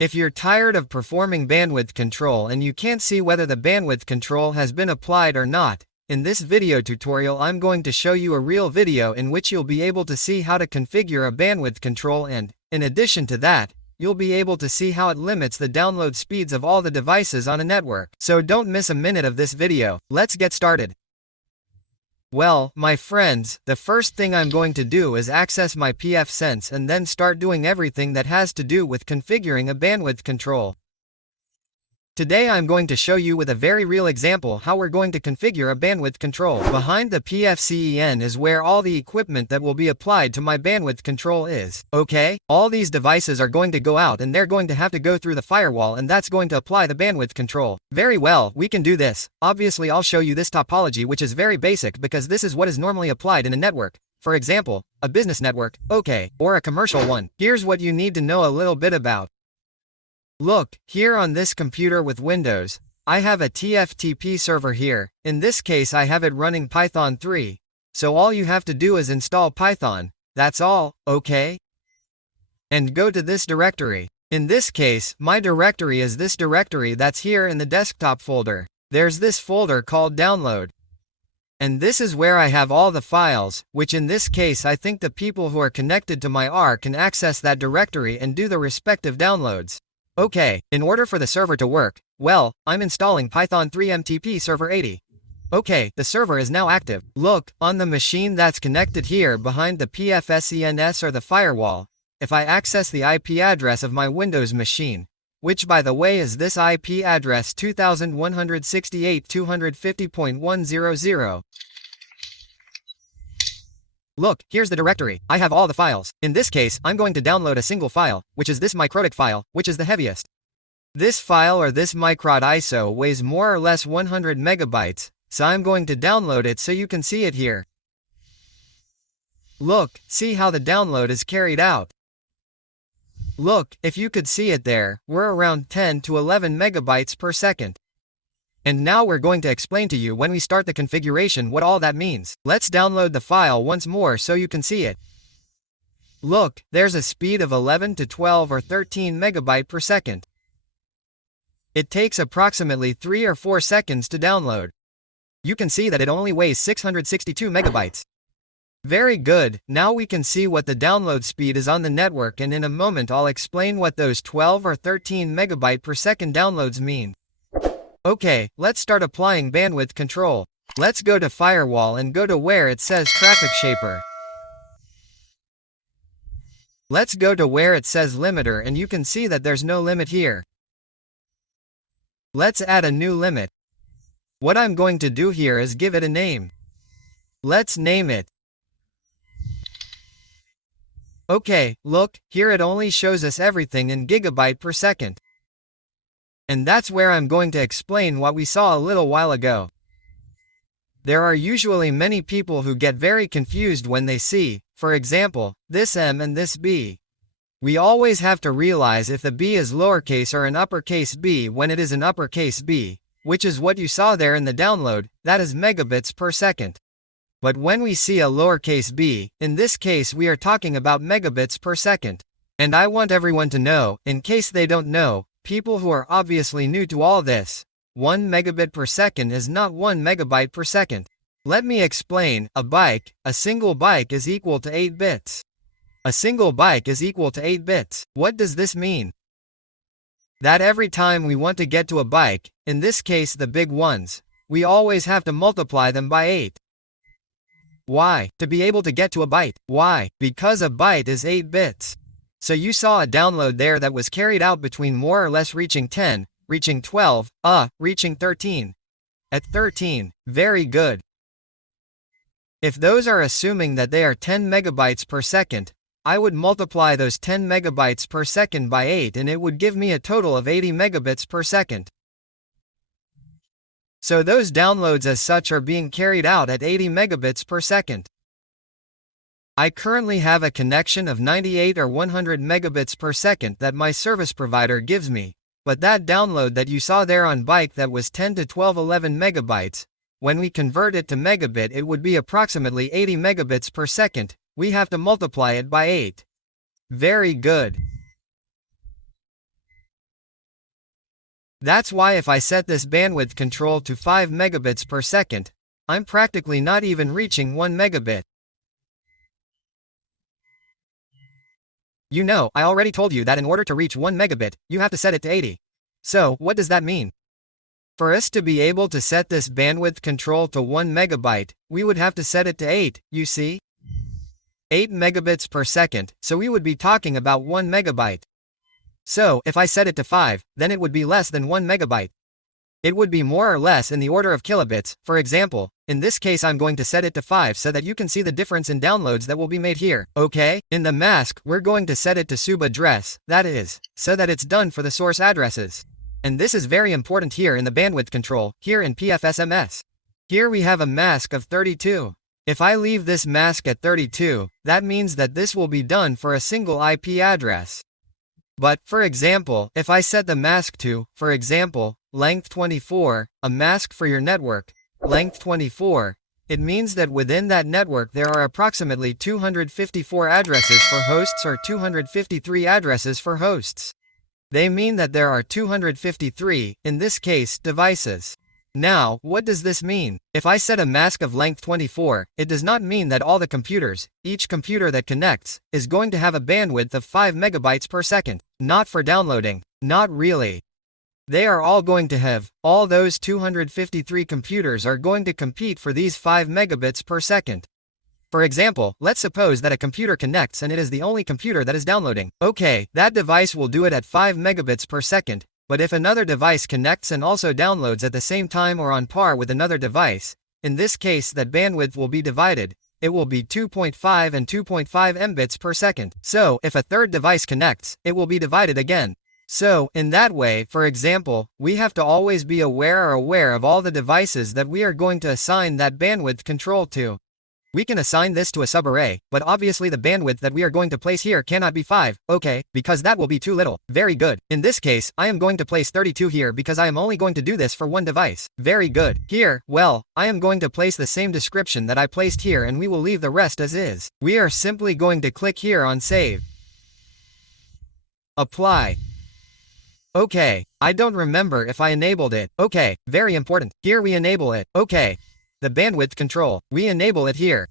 If you're tired of performing bandwidth control and you can't see whether the bandwidth control has been applied or not, in this video tutorial I'm going to show you a real video in which you'll be able to see how to configure a bandwidth control and, in addition to that, you'll be able to see how it limits the download speeds of all the devices on a network. So don't miss a minute of this video. Let's get started. Well, my friends, the first thing I'm going to do is access my pfsense and then start doing everything that has to do with configuring a bandwidth control. Today I'm going to show you with a very real example how we're going to configure a bandwidth control. Behind the pfsense is where all the equipment that will be applied to my bandwidth control is. Okay, all these devices are going to go out and they're going to have to go through the firewall, and that's going to apply the bandwidth control. Very well, we can do this. Obviously I'll show you this topology, which is very basic because this is what is normally applied in a network. For example, a business network, okay, or a commercial one. Here's what you need to know a little bit about. Look, here on this computer with Windows, I have a TFTP server here. In this case I have it running Python 3. So all you have to do is install Python. That's all, okay? And go to this directory. In this case, my directory is this directory that's here in the desktop folder. There's this folder called download. And this is where I have all the files, which in this case I think the people who are connected to my R can access that directory and do the respective downloads. Okay, in order for the server to work, well, I'm installing Python 3 MTP server 80. Okay, the server is now active. Look, on the machine that's connected here behind the pfsense or the firewall, if I access the IP address of my Windows machine, which by the way is this IP address 2168.250.100. Look, here's the directory. I have all the files. In this case, I'm going to download a single file, which is this microtic file, which is the heaviest. This file or this microt ISO weighs more or less 100 megabytes, so I'm going to download it so you can see it here. Look, see how the download is carried out. Look, if you could see it there, we're around 10 to 11 megabytes per second. And now we're going to explain to you when we start the configuration what all that means. Let's download the file once more so you can see it. Look, there's a speed of 11 to 12 or 13 megabyte per second. It takes approximately 3 or 4 seconds to download. You can see that it only weighs 662 megabytes. Very good, now we can see what the download speed is on the network, and in a moment I'll explain what those 12 or 13 megabyte per second downloads mean. Okay, let's start applying bandwidth control. Let's go to Firewall and go to where it says Traffic Shaper. Let's go to where it says Limiter, and you can see that there's no limit here. Let's add a new limit. What I'm going to do here is give it a name. Let's name it. Okay, look, here it only shows us everything in gigabyte per second. And that's where I'm going to explain what we saw a little while ago. There are usually many people who get very confused when they see, for example, this M and this B. We always have to realize if the B is lowercase or an uppercase b when it is an uppercase B, which is what you saw there in the download, that is megabits per second. But when we see a lowercase b, in this case we are talking about megabits per second. And I want everyone to know, in case they don't know, people who are obviously new to all this, 1 megabit per second is not 1 megabyte per second. Let me explain. A single byte is equal to 8 bits. A single byte is equal to 8 bits. What does this mean? That every time we want to get to a byte, in this case the big ones, we always have to multiply them by 8. Why? To be able to get to a byte. Why? Because a byte is 8 bits. So you saw a download there that was carried out between more or less reaching 10, reaching 12, reaching 13. At 13, very good. If those are assuming that they are 10 megabytes per second, I would multiply those 10 megabytes per second by 8 and it would give me a total of 80 megabits per second. So those downloads as such are being carried out at 80 megabits per second. I currently have a connection of 98 or 100 megabits per second that my service provider gives me, but that download that you saw there on byte that was 10 to 12 11 megabytes, when we convert it to megabit it would be approximately 80 megabits per second, we have to multiply it by 8. Very good. That's why if I set this bandwidth control to 5 megabits per second, I'm practically not even reaching 1 megabit. You know, I already told you that in order to reach 1 megabit, you have to set it to 80. So, what does that mean? For us to be able to set this bandwidth control to 1 megabyte, we would have to set it to 8, you see? 8 megabits per second, so we would be talking about 1 megabyte. So, if I set it to 5, then it would be less than 1 megabyte. It would be more or less in the order of kilobits. For example, in this case I'm going to set it to 5 so that you can see the difference in downloads that will be made here, okay? In the mask, we're going to set it to sub address, that is, so that it's done for the source addresses. And this is very important here in the bandwidth control, here in pfSMS. Here we have a mask of 32. If I leave this mask at 32, that means that this will be done for a single IP address. But, for example, if I set the mask to, for example, length 24, a mask for your network, length 24, it means that within that network there are approximately 254 addresses for hosts or 253 addresses for hosts. They mean that there are 253, in this case, devices. Now, what does this mean? If I set a mask of length 24, it does not mean that all the computers, each computer that connects, is going to have a bandwidth of 5 megabytes per second. Not for downloading. Not really. They are all going to have, all those 253 computers are going to compete for these 5 megabits per second. For example, let's suppose that a computer connects and it is the only computer that is downloading. Okay, that device will do it at 5 megabits per second. But if another device connects and also downloads at the same time or on par with another device, in this case that bandwidth will be divided. It will be 2.5 and 2.5 mbits per second. So, if a third device connects, it will be divided again. So, in that way, for example, we have to always be aware of all the devices that we are going to assign that bandwidth control to. We can assign this to a subarray, but obviously the bandwidth that we are going to place here cannot be 5, okay, because that will be too little. Very good. In this case, I am going to place 32 here because I am only going to do this for one device. Very good. Here, well, I am going to place the same description that I placed here and we will leave the rest as is. We are simply going to click here on Save. Apply. Okay, I don't remember if I enabled it. Okay, very important. Here we enable it. Okay. The bandwidth control, we enable it here.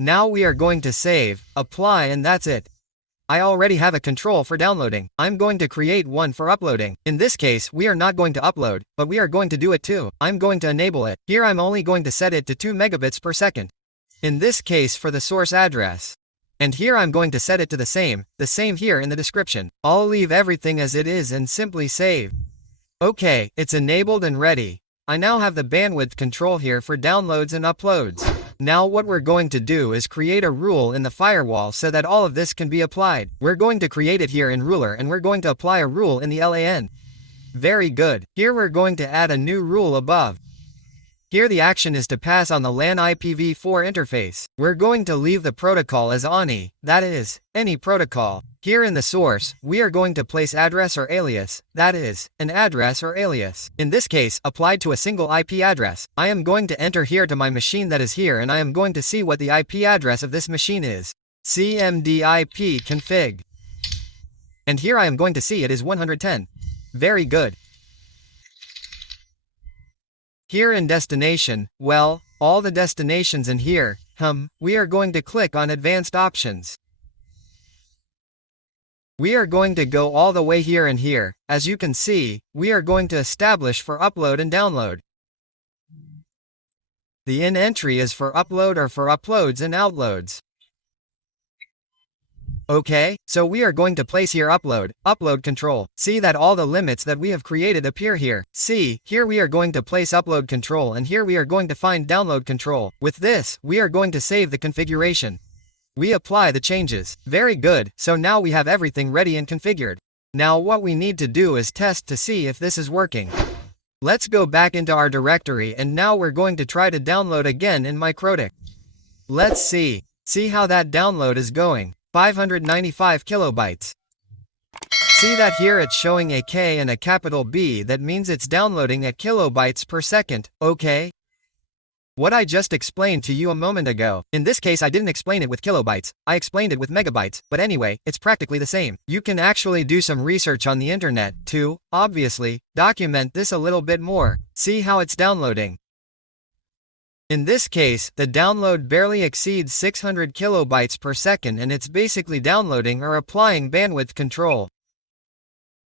Now we are going to save, apply, and that's it. I already have a control for downloading. I'm going to create one for uploading. In this case, we are not going to upload, but we are going to do it too. I'm going to enable it. Here I'm only going to set it to 2 megabits per second. In this case for the source address. And here I'm going to set it to the same here in the description. I'll leave everything as it is and simply save. Okay, it's enabled and ready. I now have the bandwidth control here for downloads and uploads. Now what we're going to do is create a rule in the firewall so that all of this can be applied. We're going to create it here in ruler and we're going to apply a rule in the LAN. Very good. Here we're going to add a new rule above. Here the action is to pass on the LAN IPv4 interface. We're going to leave the protocol as ANI, that is, any protocol. Here in the source, we are going to place address or alias, that is, an address or alias. In this case, applied to a single IP address. I am going to enter here to my machine that is here and I am going to see what the IP address of this machine is. cmdip config. And here I am going to see it is 110. Very good. Here in destination, well, all the destinations in here, we are going to click on advanced options. We are going to go all the way here and here. As you can see, we are going to establish for upload and download. The in entry is for upload or for uploads and outloads. Okay, so we are going to place here upload control. See that all the limits that we have created appear here. See, here we are going to place upload control and here we are going to find download control. With this, we are going to save the configuration. We apply the changes. Very good, so now we have everything ready and configured. Now what we need to do is test to see if this is working. Let's go back into our directory and now we're going to try to download again in Microtik. Let's see. See how that download is going. 595 kilobytes. See that here it's showing a K and a capital B, that means it's downloading at kilobytes per second, okay? What I just explained to you a moment ago. In this case I didn't explain it with kilobytes, I explained it with megabytes, but anyway, it's practically the same. You can actually do some research on the internet, to, obviously, document this a little bit more. See how it's downloading. In this case, the download barely exceeds 600 kilobytes per second and it's basically downloading or applying bandwidth control.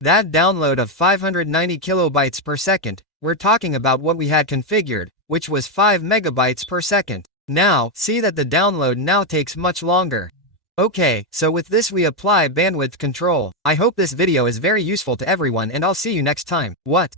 That download of 590 kilobytes per second, we're talking about what we had configured, which was 5 megabytes per second. Now, see that the download now takes much longer. Okay, so with this we apply bandwidth control. I hope this video is very useful to everyone and I'll see you next time. What?